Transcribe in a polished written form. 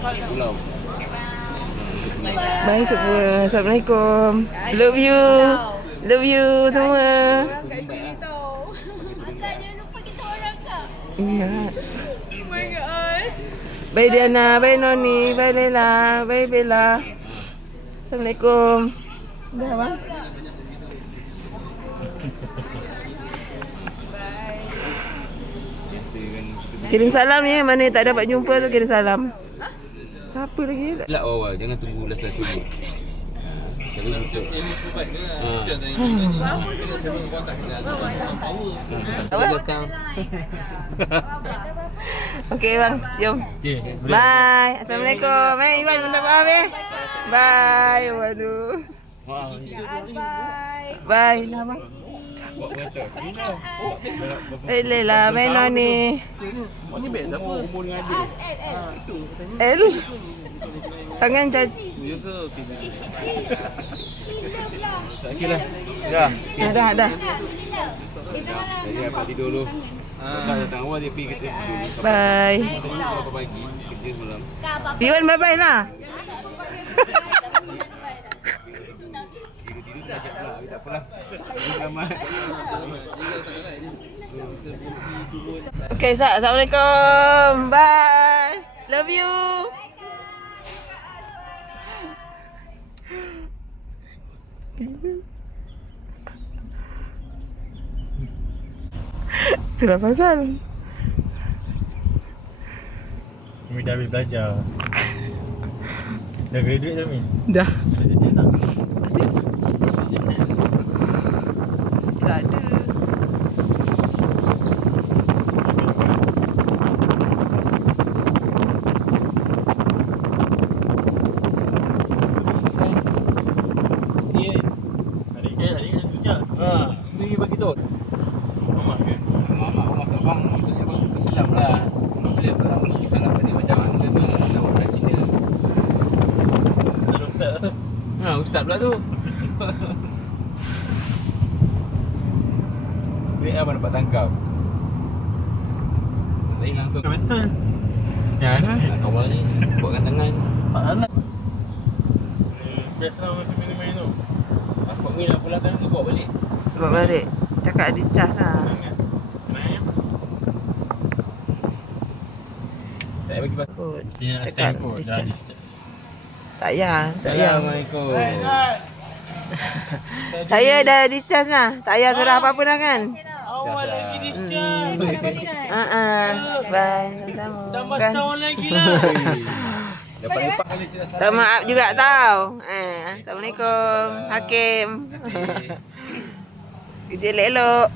Pulau. Bye semua. Assalamualaikum. Love you. Love you semua. Kat sini tau. Akak jangan lupa kita orang kak. Ingat. Oh my god. Bye Diana, bye Noni, bye Lela, bye Bella. Assalamualaikum. Dah bang. Kirim salam ni, mana tak dapat jumpa tu kirim salam. Siapa lagi? Lah awal, jangan tunggu last dulu. Jadi untuk apa? Okey bang, jom. Bye. Assalamualaikum. Iwan minta maaf Bye. Waduh. Bye. Bye. Dah bang. Lela, main Noni. ni beg siapa? Umur dengan dia. L. Tangan caci. Ya ke? Okeylah. Dah. Dah. Jadi apa tidur dulu. Datang awal dia pergi kerja dulu. Bye. Berapa pagi kerja malam. Iwan bye-bye lah. Tak apalah. Selamat. Okay, Assalamualaikum. Bye. Love you. Itulah pasal. Umi dah habis belajar. Dah graduate dah Mi? Dah. Jadi tak? Mestilah ada. Hari kan tu je. Ni bagi tahu. Mama ke? Mama masak bang, maksudnya bang berselam lah. Boleh tak salah tadi macam mana tu nak orang Cina. Ada ustaz lah tu. Ustaz pula tu. Dia abang dapat tangkap. Tadi langsung Betul. Ya kan? nak kawal ni, buatkan tangan. Tak anak. Biasa masa main-main tu. Apa ni nak pulangkan tu bawa balik. Bawa balik. Cakap ada cas lah. Kenapa? Tak payah bagi pasal. Dia nak Cakap stand kot. discharge. Dah discharge. Tak payah. Assalamualaikum. Saya dah discharge lah. Tak payah surah apa-apa dah kan. Awal lagi discharge. Bye. Sama-sama. Tambah Kan? setahun lagi lah. Dapat lepas kali sila Tak maaf juga tau. Assalamualaikum. Hakim. Kerja elok-elok.